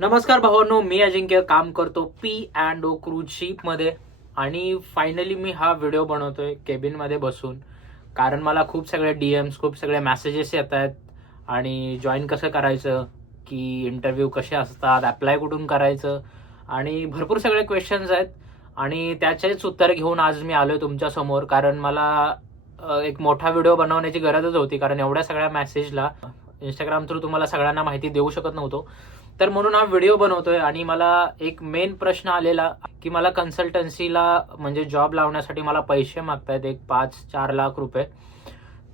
नमस्कार भावांनो, मी अजिंक्य काम करतो P&O क्रूज शिप मध्ये आणि फायनली मी हा व्हिडिओ बनवतोय केबिन मध्ये बसून. कारण मला खूप सगळे डीएम्स खूप सगळे मेसेजेस येत आहेत आणि जॉईन कसं करायचं, की इंटरव्ह्यू कसे असतात, अप्लाय कुठून करायचं आणि भरपूर सगळे क्वेश्चन्स आहेत. आणि त्याचेच उत्तर घेऊन आज मी आलोय तुमच्या समोर. कारण मला एक मोठा व्हिडिओ बनवण्याची गरजच होती, कारण एवढ्या सगळ्या मेसेजला इंस्टाग्राम थ्रू तुम्हाला सगळ्यांना माहिती देऊ शकत नव्हतो. तर म्हणून हा व्हिडिओ बनवतोय. आणि मला एक मेन प्रश्न आलेला की मला कन्सल्टन्सीला म्हणजे जॉब लावण्यासाठी मला पैसे मागतायत एक 5-4 लाख रुपये.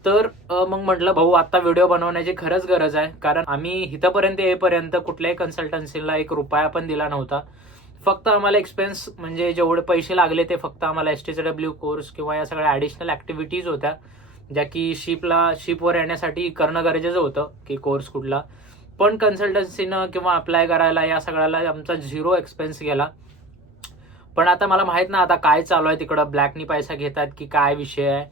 तर मग म्हटलं भाऊ, आता व्हिडिओ बनवण्याची खरंच गरज आहे. कारण आम्ही इथंपर्यंत येईपर्यंत कुठल्याही कन्सल्टन्सीला 1 रुपया पण दिला नव्हता. फक्त आम्हाला एक्सपेन्स म्हणजे जेवढे पैसे लागले ते फक्त आम्हाला STCW कोर्स किंवा या सगळ्या ॲडिशनल ॲक्टिव्हिटीज होत्या, ज्या की शिपवर येण्यासाठी करणं गरजेचं होतं की कोर्स कुठला. पण कन्सल्टन्सीनं किंवा अप्लाय करायला या सगळ्याला आमचा 0 एक्सपेन्स गेला. पण आता मला माहित ना आता काय चालू आहे तिकडं, ब्लॅकनी पैसा घेतात की काय विषय आहे,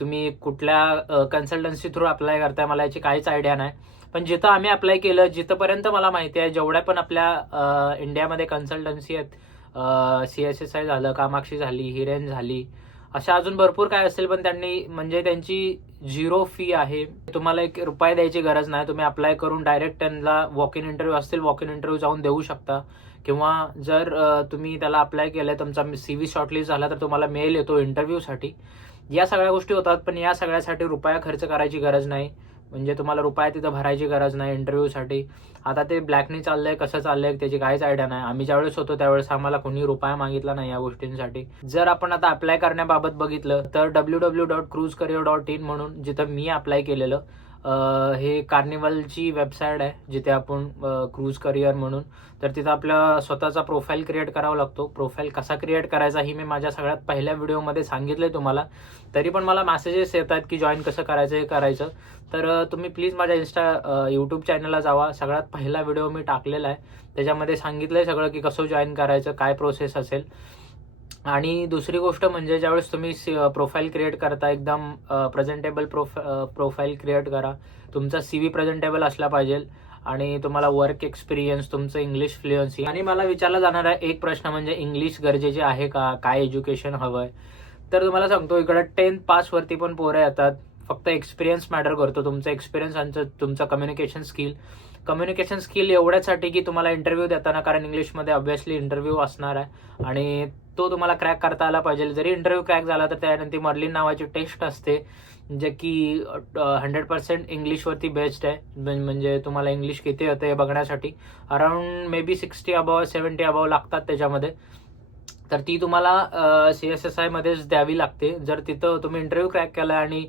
तुम्ही कुठल्या कन्सल्टन्सी थ्रू अप्लाय करताय मला याची काहीच आयडिया नाही. पण जिथं आम्ही अप्लाय केलं, जिथंपर्यंत मला माहिती आहे, जेवढ्या पण आपल्या इंडियामध्ये कन्सल्टन्सी आहेत, CSSI झालं, कामाक्षी झाली, हिरेन झाली, अशा अजून भरपूर काय असेल, पण त्यांनी म्हणजे त्यांची 0 फी आहे. तुम्हाला 1 रुपया द्यायची गरज नाही. तुम्ही अप्लाय करून डायरेक्ट त्यांना वॉक इन इंटरव्ह्यू असतील, वॉक इन इंटरव्ह्यू जाऊन देऊ शकता. किंवा जर तुम्ही त्याला अप्लाय केलंय, तुमचा CV शॉर्टलिस्ट झाला, तर तुम्हाला मेल येतो इंटरव्ह्यूसाठी. या सगळ्या गोष्टी होतात, पण या सगळ्यासाठी रुपया खर्च करायची गरज नाही. म्हणजे तुम्हाला रुपया तिथं भरायची गरज नाही इंटरव्ह्यूसाठी. आता ते ब्लॅकनी चाललंय, कसं चाललंय त्याची काहीच आयडिया नाही. आम्ही ज्यावेळेस होतो त्यावेळेस आम्हाला कोणी रुपया मागितला नाही या गोष्टींसाठी. जर आपण आता अप्लाय करण्याबाबत बघितलं तर www.cruisecareer.in म्हणून जिथं मी अप्लाय केलेलं, हे कार्निवलची वेबसाईट आहे जिथे आपण क्रूज करिअर म्हणून, तर तिथं आपला स्वतःचा प्रोफाईल क्रिएट करावा लागतो. प्रोफाईल कसा क्रिएट करायचा ही मी माझ्या सगळ्यात पहिल्या व्हिडिओमध्ये सांगितलंय तुम्हाला. तरी पण मला मेसेजेस येतात की जॉईन कसं करायचं, हे करायचं. तर तुम्ही प्लीज माझ्या यूट्यूब चॅनलला जावा. सगळ्यात पहिला व्हिडिओ मी टाकलेला आहे, त्याच्यामध्ये सांगितलंय सगळं की कसं जॉईन करायचं, काय प्रोसेस असेल. आणि दुसरी गोष्ट म्हणजे ज्यावेळेस तुम्ही प्रोफाईल क्रिएट करता, एकदम प्रेझेंटेबल प्रोफाईल क्रिएट करा. तुमचा CV प्रेझेंटेबल असला पाहिजे आणि तुम्हाला वर्क एक्सपिरियन्स, तुमचं इंग्लिश फ्लुएन्सी. आणि मला विचारला जाणार आहे एक प्रश्न, म्हणजे इंग्लिश गरजेचे आहे का, काय एज्युकेशन हवंय. तर तुम्हाला सांगतो, इकडं 10th पास वरती पण पोरं येतात. फक्त एक्सपिरियन्स मॅटर करतो, तुमचा एक्सपिरियन्स आणि तुमचं कम्युनिकेशन स्किल एवढ्यासाठी की तुम्हाला इंटरव्ह्यू देताना, कारण इंग्लिशमध्ये ऑब्व्हियसली इंटरव्ह्यू असणार आहे आणि तो तुम्हाला क्रॅक करता आला पाहिजे. जरी इंटरव्ह्यू क्रॅक झाला तर त्यानंतर मर्लिन नावाची टेस्ट असते, जे की 100% इंग्लिशवरती बेस्ड आहे. म्हणजे तुम्हाला इंग्लिश किती येतं हे बघण्यासाठी around may be 60 above 70 above लागतात त्याच्यामध्ये. तर ती तुम्हाला CSSI मध्येच द्यावी लागते. जर तिथं तुम्ही इंटरव्ह्यू क्रॅक केला आणि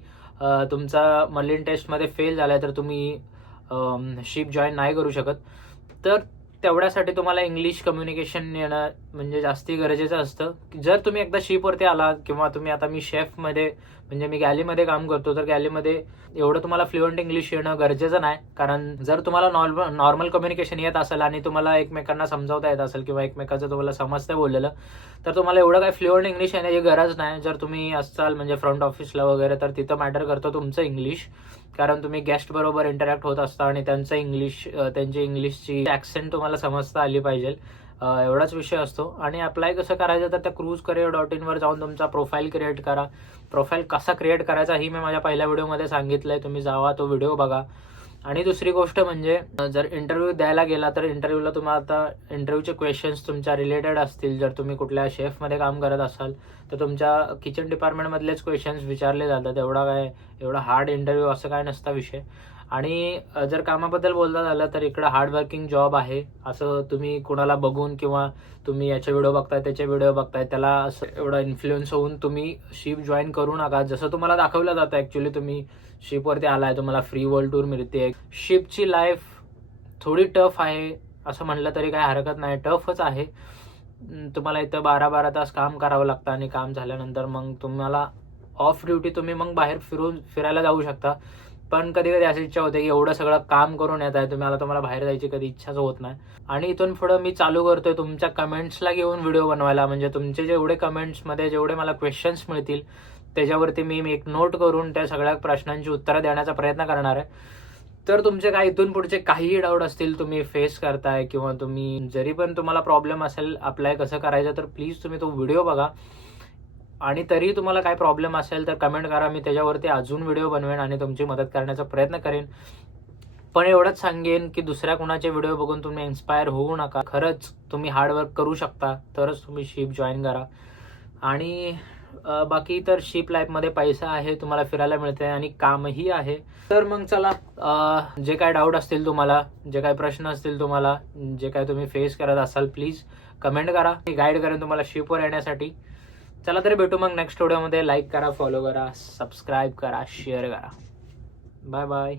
तुमचा मर्लिन टेस्टमध्ये फेल झालाय, तर तुम्ही शिप जॉईन नाही करू शकत. तर तेवढ्यासाठी तुम्हाला इंग्लिश कम्युनिकेशन येणं म्हणजे जास्ती गरजेचं असतं. जर तुम्ही एकदा शिपवरती आला किंवा तुम्ही, आता मी शेफमध्ये म्हणजे मी गॅलीमध्ये काम करतो, तर गॅलीमध्ये एवढं तुम्हाला फ्लुएंट इंग्लिश येणं गरजेचं नाही. कारण जर तुम्हाला नॉर्मल कम्युनिकेशन येत असेल आणि तुम्हाला एकमेकांना समजावता येत असेल किंवा एकमेकाचं तुम्हाला समजतं बोललेलं, तर तुम्हाला एवढं काही फ्लुएंट इंग्लिश येण्याची गरज नाही. जर तुम्ही असाल म्हणजे फ्रंट ऑफिसला वगैरे, तर तिथं मॅटर करतं तुमचं इंग्लिश. कारण तुम्ही गेस्ट बरोबर इंटरॅक्ट होत असता आणि त्यांचं इंग्लिश, त्यांची इंग्लिशची ॲक्सेंट तुम्हाला समजता आली पाहिजे. एवढाच विषय असतो. आणि अप्लाय कसं करायचं, तर त्या cruisecareer.in वर जाऊन तुमचा प्रोफाईल क्रिएट करा. प्रोफाईल कसा क्रिएट करायचा ही मी माझ्या पहिल्या व्हिडिओमध्ये सांगितलंय, तुम्ही जावा तो व्हिडिओ बघा. आणि दुसरी गोष्ट म्हणजे जर इंटरव्ह्यू द्यायला गेला, तर इंटरव्ह्यूला तुम्हाला आता इंटरव्ह्यूचे क्वेश्चन्स तुमच्या रिलेटेड असतील. जर तुम्ही कुठल्या शेफमध्ये काम करत असाल, तर तुमच्या किचन डिपार्टमेंटमधलेच क्वेश्चन्स विचारले जातात. एवढा हार्ड इंटरव्ह्यू असं काय नसता विषय. आणि जर कामाबद्दल बोलता झालं, तर इकडं हार्डवर्किंग जॉब आहे. असं तुम्ही कुणाला बघून किंवा तुम्ही याचे व्हिडिओ बघताय, त्याचे व्हिडिओ बघताय, त्याला असं एवढा इन्फ्लुएन्स होऊन तुम्ही शिप जॉईन करू नका. जसं तुम्हाला दाखवलं जातं, ॲक्च्युली तुम्ही शिपवरती आलाय, तुम्हाला फ्री वर्ल्ड टूर मिळते. शिपची लाईफ थोडी टफ आहे असं म्हटलं तरी काही हरकत नाही, टफच आहे. तुम्हाला इथं 12-12 तास काम करावं लागतं आणि काम झाल्यानंतर मग तुम्हाला ऑफ ड्युटी तुम्ही मग बाहेर फिरायला जाऊ शकता. पण कधी कधी अशी इच्छा होते की एवढं सगळं काम करून येत आहे तुम्हाला बाहेर जायची कधी इच्छाच होत नाही. आणि इथून पुढं मी चालू करतोय तुमच्या कमेंट्सला घेऊन व्हिडिओ बनवायला. म्हणजे तुमचे जेवढे कमेंट्समध्ये जेवढे मला क्वेश्चन्स मिळतील, त्याच्यावरती मी एक नोट करून त्या सगळ्या प्रश्नांची उत्तरं देण्याचा प्रयत्न करणार आहे. तर तुमचे काय इथून पुढचे काहीही डाऊट असतील, तुम्ही फेस करताय किंवा तुम्ही जरी पण तुम्हाला प्रॉब्लेम असेल अप्लाय कसं करायचं, तर प्लीज तुम्ही तो व्हिडिओ बघा. आणि तरीही तुम्हाला काय प्रॉब्लेम असेल तर कमेंट करा, मी त्याच्यावरती अजून व्हिडिओ बनवेन आणि तुमची मदत करण्याचा प्रयत्न करेन. पण एवढंच सांगेन की दुसऱ्या कुणाचे व्हिडिओ बघून तुम्ही इन्स्पायर होऊ नका. खरंच तुम्ही हार्डवर्क करू शकता तरच तुम्ही शिप जॉईन करा. आणि बाकी तर शिप लाईफमध्ये पैसा आहे, तुम्हाला फिरायला मिळते आणि कामही आहे. तर मग चला, जे काय डाऊट असतील तुम्हाला, जे काय प्रश्न असतील तुम्हाला, जे काय तुम्ही फेस करत असाल, प्लीज कमेंट करा. मी गाईड करेन तुम्हाला शिपवर येण्यासाठी. चला तरी भेटू मग नेक्स्ट व्हिडिओमध्ये. लाईक करा, फॉलो करा, सबस्क्राईब करा, शेअर करा. Bye bye.